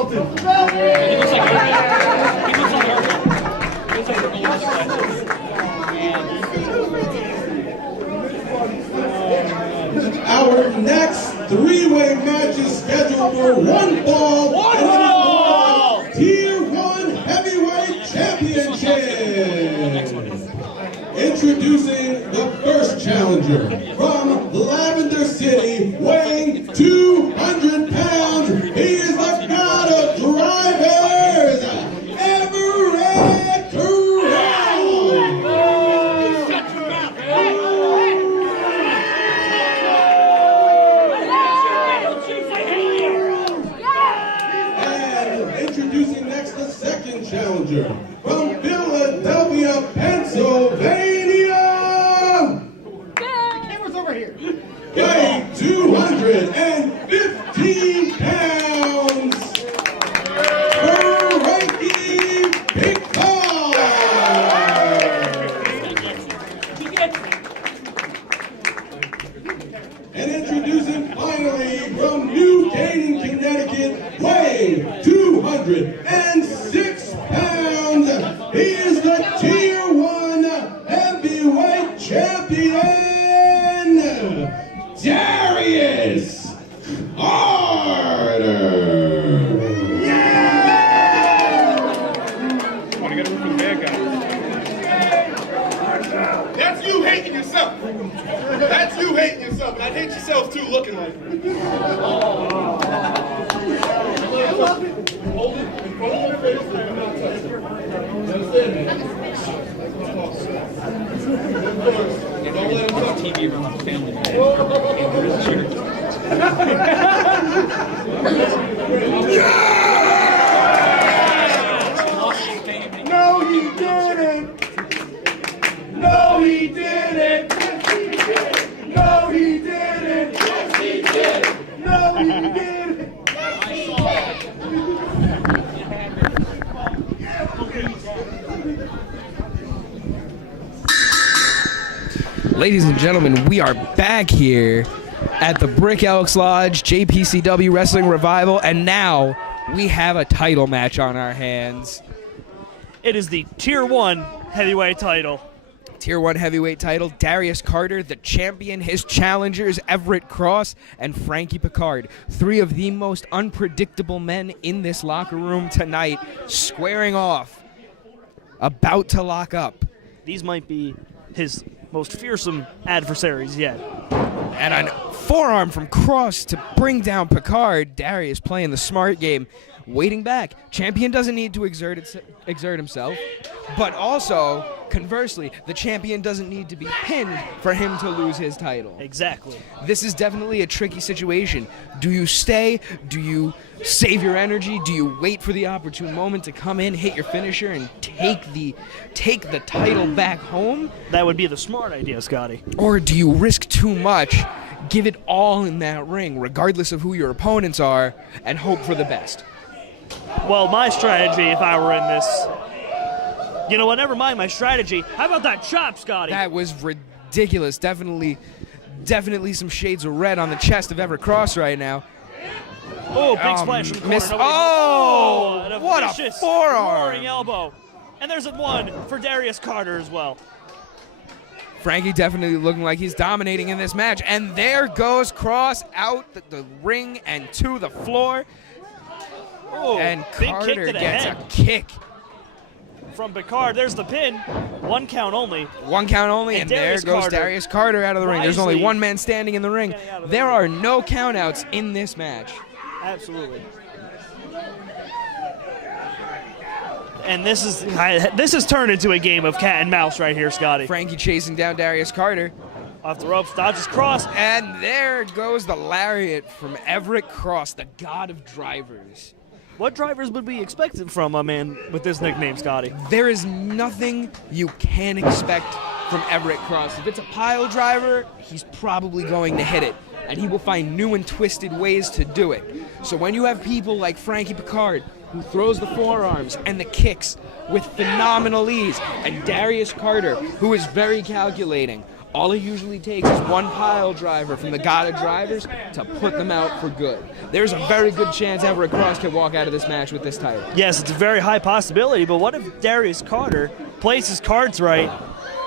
Carlton. He looks like Our next three-way match is scheduled for one fall. Tier 1 Heavyweight Championship. Introducing the first challenger from Lavender City, weighing 200 pounds. He is the god of drivers, Everett. Introducing next the second challenger from Philadelphia, Pennsylvania. Camera's over here. Weighing 215 pounds. Frankie Pickard. And introducing finally from New Canaan, Connecticut, weighing 206 pounds. He is the Tier 1 Heavyweight Champion, Darius. That's you hating yourself. That's you hating yourself, and I'd hate yourself too, looking like it. Hold it in front of my face and do not touch it. You understand me? Don't let him touch TV around the family. No, he didn't. No, he didn't. No, he didn't. Yes, he did. No, he didn't. Ladies and gentlemen, we are back here at the Brick Elks Lodge JPCW Wrestling Revival, and now we have a title match on our hands. It is the Tier 1 Heavyweight title. Tier 1 Heavyweight title, Darius Carter, the champion, his challengers, Everett Cross and Frankie Pickard. Three of the most unpredictable men in this locker room tonight, squaring off, about to lock up. These might be his most fearsome adversaries yet. And a forearm from Cross to bring down Pickard. Darius playing the smart game, waiting back. Champion doesn't need to exert himself, but also, conversely, the champion doesn't need to be pinned for him to lose his title. Exactly. This is definitely a tricky situation. Do you stay? Do you save your energy? Do you wait for the opportune moment to come in, hit your finisher, and take the title back home? That would be the smart idea, Scotty. Or do you risk too much, give it all in that ring, regardless of who your opponents are, and hope for the best? Well, my strategy, if I were in this... You know what, never mind my strategy. How about that chop, Scotty? That was ridiculous. Definitely some shades of red on the chest of Everett Cross right now. Oh, big splash from the corner. Miss. Oh, and what a vicious forearm. roaring elbow. And there's a one for Darius Carter as well. Frankie definitely looking like he's dominating in this match. And there goes Cross out the ring and to the floor. Oh, and big Carter kick to the gets head a kick. From Pickard. There's the pin. One count only. One count only, and there goes Darius Carter out of the ring. There's only one man standing in the ring. There are no countouts in this match. Absolutely. And this has turned into a game of cat and mouse right here, Scotty. Frankie chasing down Darius Carter. Off the ropes, dodges Cross. And there goes the lariat from Everett Cross, the god of drivers. What drivers would we expect from a man with this nickname, Scotty? There is nothing you can expect from Everett Cross. If it's a pile driver, he's probably going to hit it, and he will find new and twisted ways to do it. So when you have people like Frankie Pickard, who throws the forearms and the kicks with phenomenal ease, and Darius Carter, who is very calculating, All it usually takes is one pile driver from the god of drivers to put them out for good. There's a very good chance Everett Cross can walk out of this match with this title. Yes, it's a very high possibility, but what if Darius Carter plays his cards right,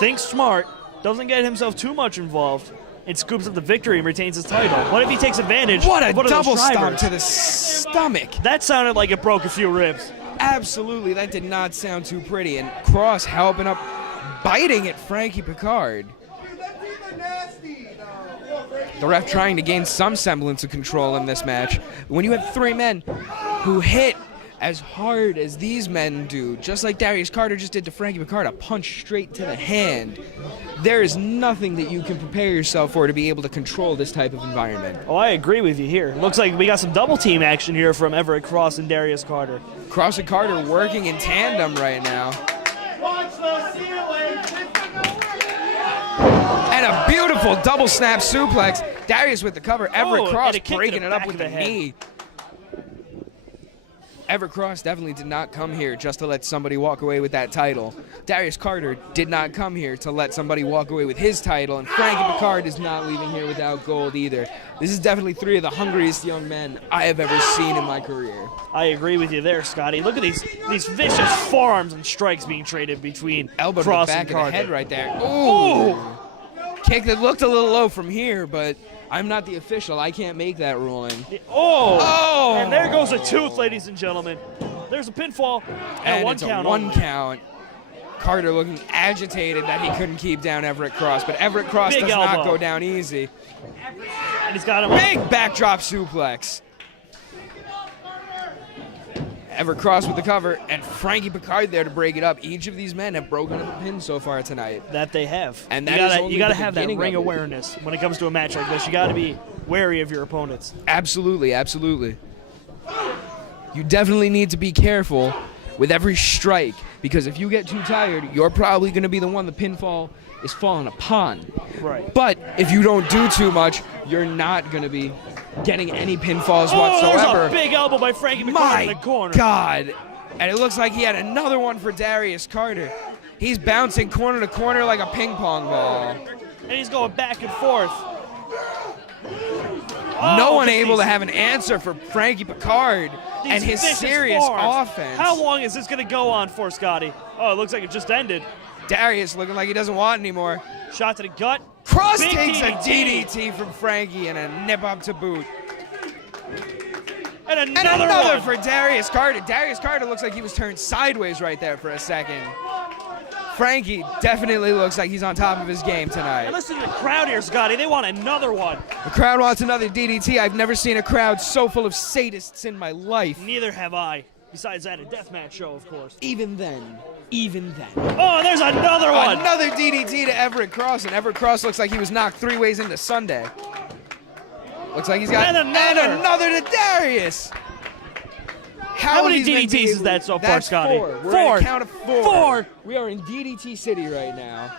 thinks smart, doesn't get himself too much involved, and scoops up the victory and retains his title? What if he takes advantage What a of one of those double stomp drivers? to the stomach. That sounded like it broke a few ribs. Absolutely, that did not sound too pretty. And Cross helping up, biting at Frankie Pickard. The ref trying to gain some semblance of control in this match. When you have three men who hit as hard as these men do, just like Darius Carter just did to Frankie Pickard, a punch straight to the hand, there is nothing that you can prepare yourself for to be able to control this type of environment. Oh, I agree with you here. Looks like we got some double team action here from Everett Cross and Darius Carter. Cross and Carter working in tandem right now. Watch the ceiling. And a beautiful double snap suplex. Darius with the cover. Everett Oh, Cross and a kick to breaking the it up back with of the the head. knee. Everett Cross definitely did not come here just to let somebody walk away with that title. Darius Carter did not come here to let somebody walk away with his title, and Frankie Pickard is not leaving here without gold either. This is definitely three of the hungriest young men I have ever seen in my career. I agree with you there, Scotty. Look at these vicious forearms and strikes being traded between Elbow to the Cross back and of Carter. the head right there. Ooh! Kick that looked a little low from here, but I'm not the official. I can't make that ruling. Oh! And there goes a tooth, ladies and gentlemen. There's a pinfall and a one it's count. a one count. Carter looking agitated that he couldn't keep down Everett Cross, but Everett Cross Big does not elbow. go down easy. And he's got him. Big backdrop suplex. Everett Cross with the cover, and Frankie Pickard there to break it up. Each of these men have broken up a pin so far tonight. That they have. And you that is gotta, only you gotta the have that beginning ring of it. awareness when it comes to a match like this. You gotta be wary of your opponents. Absolutely, absolutely. You definitely need to be careful with every strike, because if you get too tired, you're probably going to be the one the pinfall is falling upon. Right. But if you don't do too much, you're not going to be getting any pinfalls Oh, whatsoever. there's a big elbow by Frankie Pickard in the My corner. God. And it looks like he had another one for Darius Carter. He's bouncing corner to corner like a ping pong ball. And he's going back and forth. No Oh, one just able to these- have an answer for Frankie Pickard these and his vicious serious forearms. offense. How long is this going to go on for, Scotty? Oh, it looks like it just ended. Darius looking like he doesn't want anymore. Shot to the gut. Cross Big takes a DDT. DDT from Frankie and a nip up to boot. And And another another one. for Darius Carter. Darius Carter looks like he was turned sideways right there for a second. Frankie definitely looks like he's on top of his game And tonight. listen to the crowd here, Scotty. They want another one. The crowd wants another DDT. I've never seen a crowd so full of sadists in my life. Neither have I. Besides that, a deathmatch show, of course. Even then. Oh, and there's another one. Another DDT to Everett Cross, and Everett Cross looks like he was knocked 3 ways into Sunday. Looks like he's got And another. to Darius. How many have these men DDTs been is able- that so far, That's Scotty? 4. We're Four. at a count of 4. 4. We are in DDT City right now.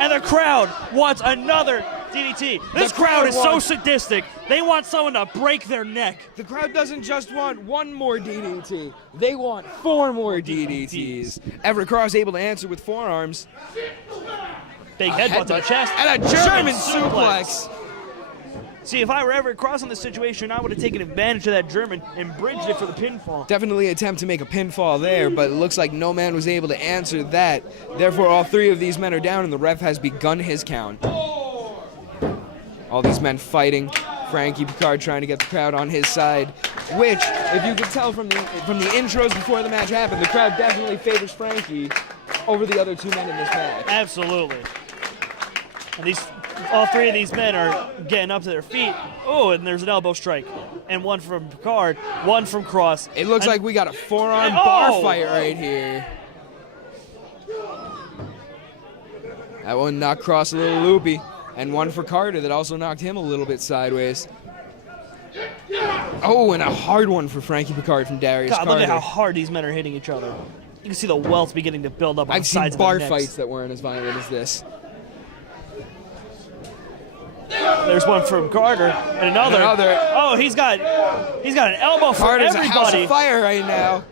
And the crowd wants another DDT. This The crowd crowd is so wants- sadistic. They want someone to break their neck. The crowd doesn't just want 1 more DDT. They want 4 more DDTs. Everett Cross able to answer with forearms. Big headbutt to the chest. And a German suplex. See, if I were Everett Cross in this situation, I would have taken advantage of that German and bridged it for the pinfall. Definitely attempt to make a pinfall there, but it looks like no man was able to answer that. Therefore, all 3 of these men are down, and the ref has begun his count. All these men fighting. Frankie Pickard trying to get the crowd on his side, which, if you could tell from the intros before the match happened, the crowd definitely favors Frankie over the other 2 men in this match. Absolutely. And all 3 of these men are getting up to their feet. Oh, and there's an elbow strike. And one from Pickard, one from Cross. It looks And- like we got a forearm Oh! bar fight right here. That one knocked Cross a little loopy. And one for Carter that also knocked him a little bit sideways. Oh, and a hard one for Frankie Pickard from Darius God, Carter. look at how hard these men are hitting each other. You can see the welts beginning to build up on I've the seen sides bar of their necks. fights that weren't as violent as this. There's one from Carter and another. Oh, he's got an elbow for Carter's a house everybody. of fire right now.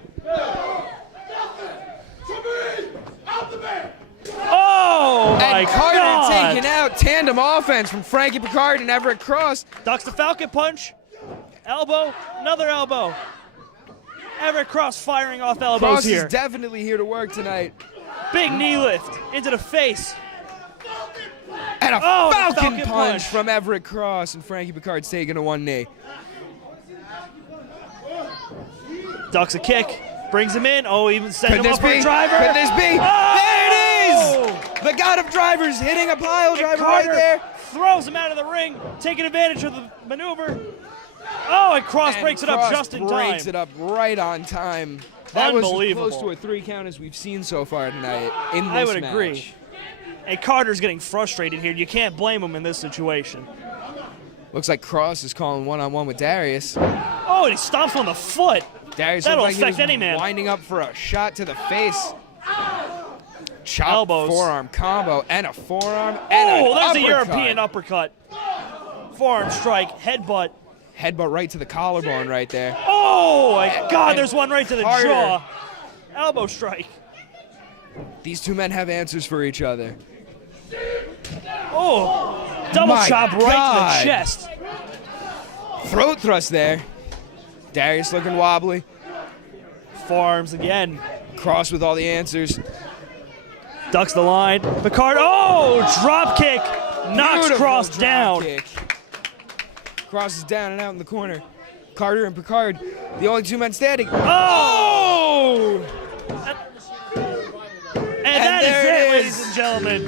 Oh! Oh, my And Carter God. taking out tandem offense from Frankie Pickard and Everett Cross. Ducks the Falcon Punch. Elbow, another elbow. Everett Cross firing off elbows Cross here. is definitely here to work tonight. Big knee lift into the face. And a Oh, the Falcon Falcon punch punch. from Everett Cross, and Frankie Pickard's taking a one knee. Ducks a kick, brings him in. Oh, even sent Could him this up for be? a driver. Could this be? Oh! There it is! The god of drivers hitting a pile driver right Carter there. throws him out of the ring, taking advantage of the maneuver. Oh, and Cross breaks it up Cross just in time. breaks it up right on time. That was as Unbelievable. close to a 3 count as we've seen so far tonight in this I would match. agree. And Carter's getting frustrated here. You can't blame him in this situation. Looks like Cross is calling one-on-one with Darius. Oh, and he stomps on the foot. Darius That'll looked like affect he was any man. winding up for a shot to the face. Chop, Elbows. forearm combo, and a forearm, and Oh, an there's a uppercut. European uppercut. Forearm strike, headbutt. Headbutt right to the collarbone right there. Oh, my God, And there's one right to the Carter. jaw. Elbow strike. These two men have answers for each other. Oh, double My chop right God. to the chest. Throat thrust there. Darius looking wobbly. Forearms again. Cross with all the answers. Ducks the line. Pickard, oh, drop kick. Knocks Beautiful Cross drop down. kick. Cross is down and out in the corner. Carter and Pickard, the only two men standing. Oh! And that is there it, it ladies is. and gentlemen.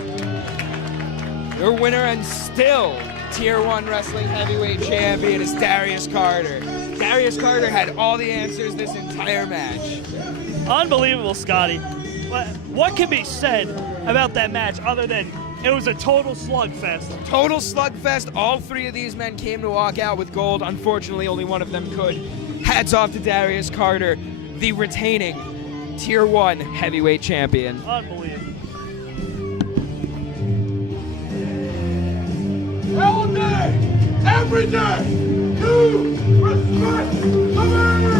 Your winner and still Tier 1 Wrestling Heavyweight Champion is Darius Carter. Darius Carter had all the answers this entire match. Unbelievable, Scotty. What can be said about that match other than it was a total slugfest? Total slugfest. All 3 of these men came to walk out with gold. Unfortunately, only one of them could. Hats off to Darius Carter, the retaining Tier 1 Heavyweight Champion. Unbelievable. All day, every day, you respect America!